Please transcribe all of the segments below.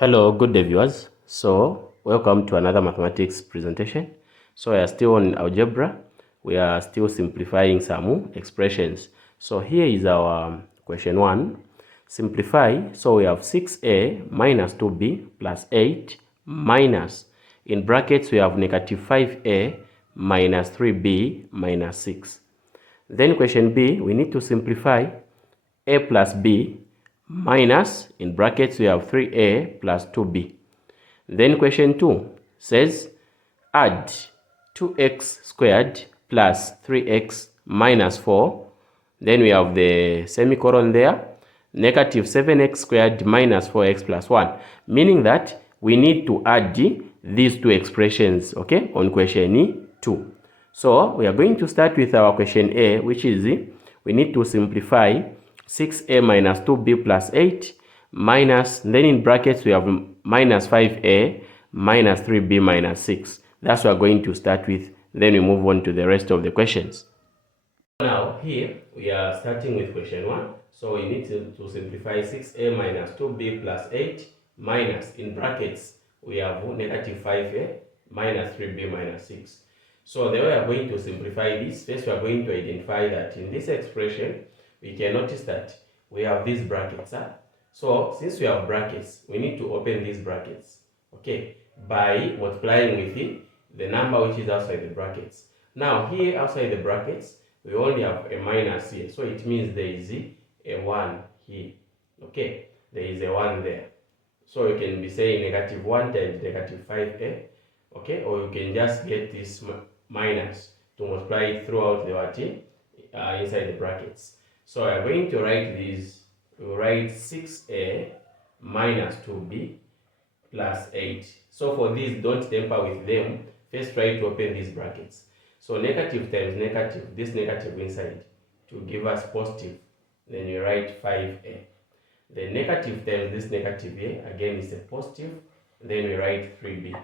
Hello, good day viewers. So, welcome to another mathematics presentation. So, we are still on algebra. We are still simplifying some expressions. So, here is our question 1. Simplify. So, we have 6a minus 2b plus 8 minus, in brackets, we have negative 5a minus 3b minus 6. Then question B, we need to simplify a plus b minus, in brackets we have 3a plus 2b. Then question 2 says add 2x squared plus 3x minus 4. Then we have the semicolon there, negative 7x squared minus 4x plus 1, meaning that we need to add these two expressions, okay, on question 2. So we are going to start with our question A, which is we need to simplify 6a minus 2b plus 8 minus, then in brackets we have minus 5a minus 3b minus 6. That's what we're going to start with. Then we move on to the rest of the questions. Now here we are starting with question 1. So we need to simplify 6a minus 2b plus 8 minus, in brackets we have negative 5a minus 3b minus 6. So the way we are going to simplify this, first we are going to identify that in this expression we can notice that we have these brackets. So since we have brackets, we need to open these brackets, okay, by multiplying with the number which is outside the brackets. Now here outside the brackets, we only have a minus here, so it means there is a 1 here, okay, there is a 1 there. So you can be saying negative 1 times negative 5a, okay, or you can just get this minus to multiply it throughout the what inside the brackets. So we are going to write this. We will write 6a minus 2b plus 8. So for this, don't tamper with them. First try to open these brackets. So negative times negative, this negative inside to give us positive. Then you write 5a. The negative times this negative here, again is a positive. Then we write 3b.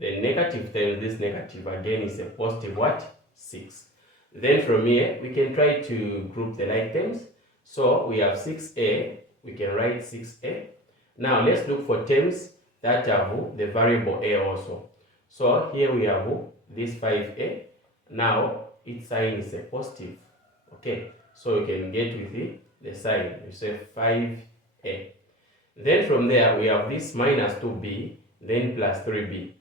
The negative times this negative, again is a positive what? 6. Then from here, we can try to group the like terms. So we have 6a, we can write 6a. Now let's look for terms that have the variable a also. So here we have this 5a. Now its sign is a positive. Okay, so you can get with the sign. You say 5a. Then from there, we have this minus 2b, then plus 3b.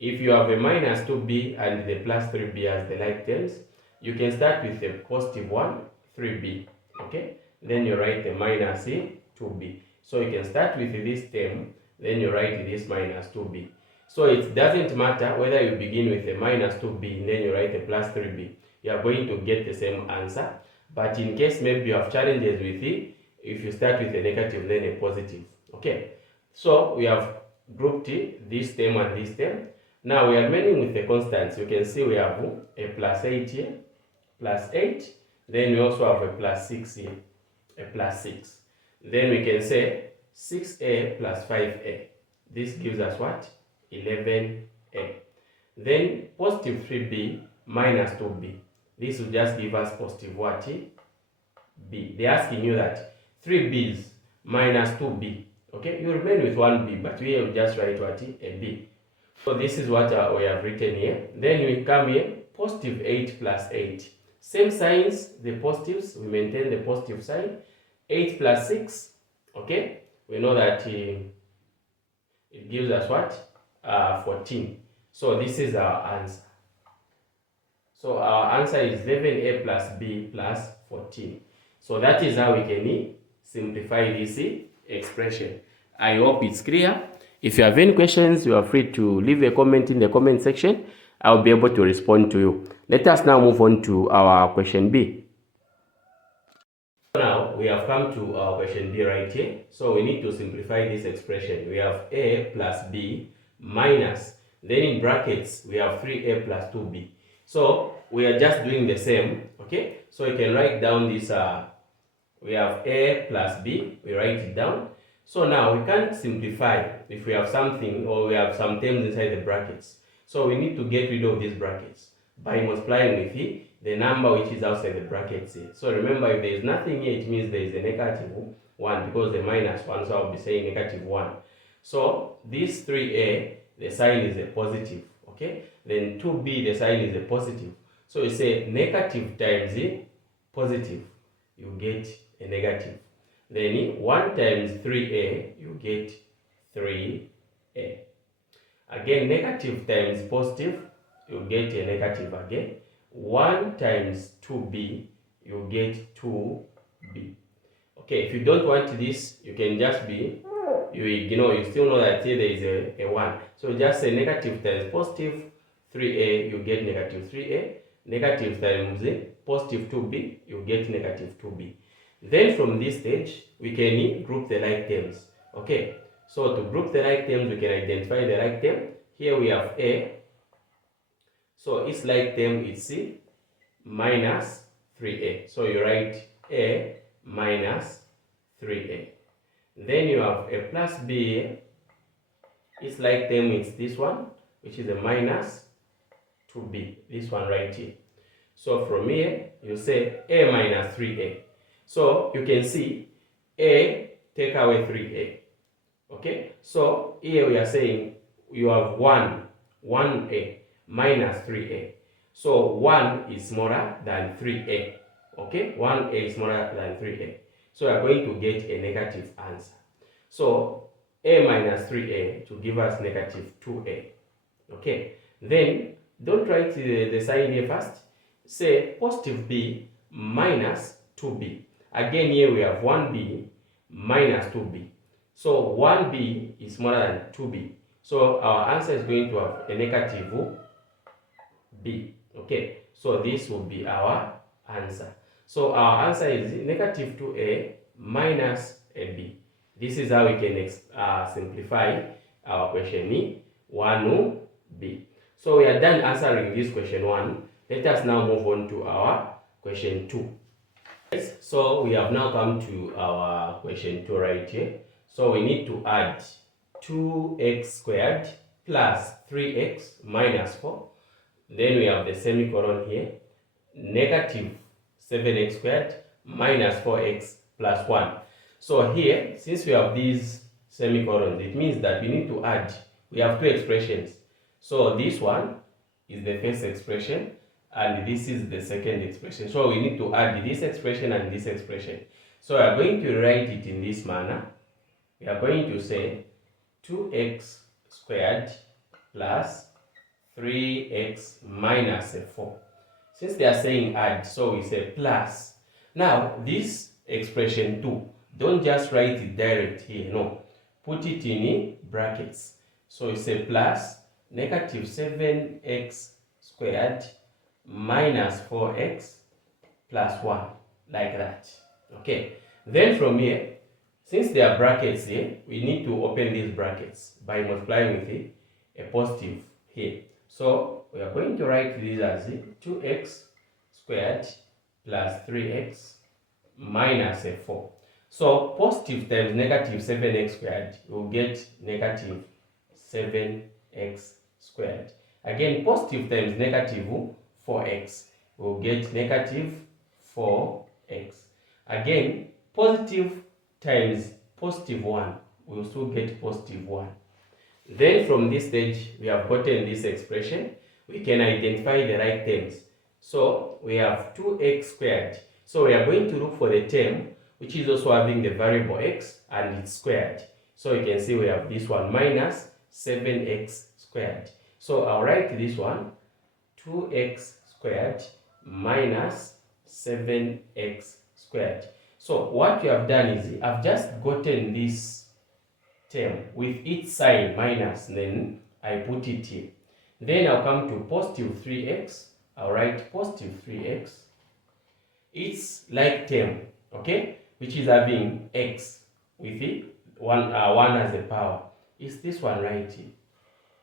If you have a minus 2b and the plus 3b as the like terms, you can start with the positive 1, 3b, okay? Then you write the minus 2b. So you can start with this term, then you write this minus 2b. So it doesn't matter whether you begin with a minus 2b and then you write a plus 3b. You are going to get the same answer. But in case maybe you have challenges with it, if you start with a negative, then a positive, okay? So we have grouped this term and this term. Now we are remaining with the constants. You can see we have a plus 8 here, plus 8. Then we also have a plus 6 here, a plus 6. Then we can say 6a plus 5a. This gives us what? 11a. Then positive 3b minus 2b. This will just give us positive what? b. They're asking you that 3b's minus 2b. Okay, you remain with 1b, but we will just write what? A b. So this is what we have written here. Then we come here, positive 8 plus 8. Same signs, the positives, we maintain the positive sign. 8 plus 6, okay? We know that it gives us what? 14. So this is our answer. So our answer is 11a plus b plus 14. So that is how we can simplify this expression. I hope it's clear. If you have any questions, you are free to leave a comment in the comment section. I'll be able to respond to you. Let us now move on to our question B. Now we have come to our question B right here. So we need to simplify this expression. We have a plus b minus, then in brackets we have 3a plus 2b. So we are just doing the same, okay? So you can write down this, we have a plus b, we write it down. So now we can't simplify if we have something or we have some terms inside the brackets. So we need to get rid of these brackets by multiplying with the number which is outside the brackets here. So remember, if there is nothing here, it means there is a negative 1 because the minus 1, so I'll be saying negative 1. So this 3a, the sign is a positive, okay? Then 2b, the sign is a positive. So you say negative times a positive, you get a negative. Then 1 times 3a, you get 3a. Again, negative times positive, you get a negative again. 1 times 2b, you get 2b. Okay, if you don't want this, you can just be, you still know that here there is a 1. So just say negative times positive 3a, you get negative 3a. Negative times positive 2b, you get negative 2b. Then from this stage, we can group the like terms. Okay, so to group the like terms, we can identify the like term. Here we have a. So its like term is c minus 3a. So you write a minus 3a. Then you have a plus b. Its like term is this one, which is a minus 2b. This one right here. So from here, you say a minus 3a. So you can see a take away 3a. Okay, so here we are saying you have 1a minus 3a. So 1 is smaller than 3a. Okay, 1a is smaller than 3a. So we are going to get a negative answer. So a minus 3a to give us negative 2a. Okay, then don't write the sign here first. Say positive b minus 2b. Again, here we have 1b minus 2b. So 1b is smaller than 2b. So our answer is going to have a negative b. Okay, so this will be our answer. So our answer is negative 2a minus a b. This is how we can simplify our question 1b. So we are done answering this question 1. Let us now move on to our question 2. So we have now come to our question 2 right here. So we need to add 2x squared plus 3x minus 4. Then we have the semicolon here. Negative 7x squared minus 4x plus 1. So here, since we have these semicolons, it means that we need to add. We have two expressions. So this one is the first expression, and this is the second expression. So we need to add this expression and this expression. So we are going to write it in this manner. We are going to say 2x squared plus 3x minus 4. Since they are saying add, so we say plus. Now, this expression 2, don't just write it direct here, no. Put it in brackets. So we say plus negative 7x squared minus 4x plus 1, like that. Okay, then from here, since there are brackets here, we need to open these brackets by multiplying with a positive here. So we are going to write this as 2x squared plus 3x minus 4. So positive times negative 7x squared, you'll get negative 7x squared. Again, positive times negative 4x, we'll get negative 4x. Again, positive times positive 1, we'll still get positive 1. Then from this stage, we have gotten this expression. We can identify the right terms. So we have 2x squared. So we are going to look for the term which is also having the variable x and it's squared. So you can see we have this one minus 7x squared. So I'll write this one 2x squared minus 7x squared. So what you have done is I've just gotten this term with its sign minus, then I put it here. Then I'll come to positive 3x. I'll write positive 3x. It's like term, okay, which is having x with it, 1 as a power. It's this one right here,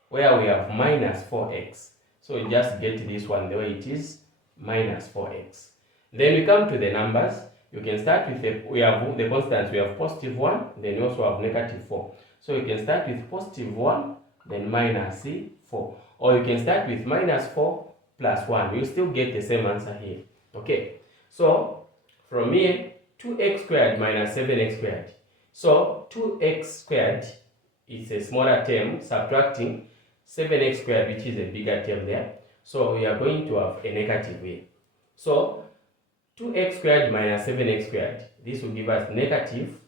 where we have minus 4x. So you just get this one the way it is, minus 4x. Then we come to the numbers. You can start with we have the constants. We have positive 1, then we also have negative 4. So you can start with positive 1, then minus 4. Or you can start with minus 4 plus 1. You still get the same answer here. Okay. So from here, 2x squared minus 7x squared. So 2x squared it's a smaller term, subtracting 7x squared, which is a bigger term there. So we are going to have a negative here. So 2x squared minus 7x squared, this will give us negative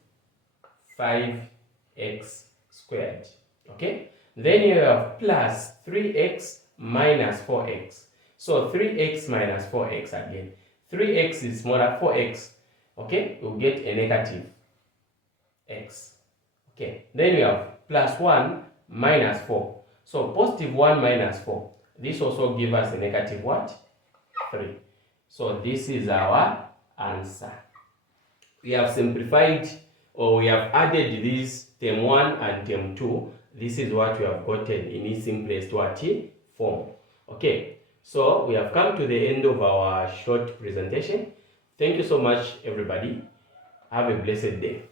5x squared. Okay, then you have plus 3x minus 4x. So 3x minus 4x again. 3x is smaller, 4x. Okay, we'll get a negative x. Okay, then we have plus 1 minus 4. So positive 1 minus 4. This also gives us a negative what? 3. So this is our answer. We have simplified, or we have added this term 1 and term 2. This is what we have gotten in its simplest form. Okay, so we have come to the end of our short presentation. Thank you so much, everybody. Have a blessed day.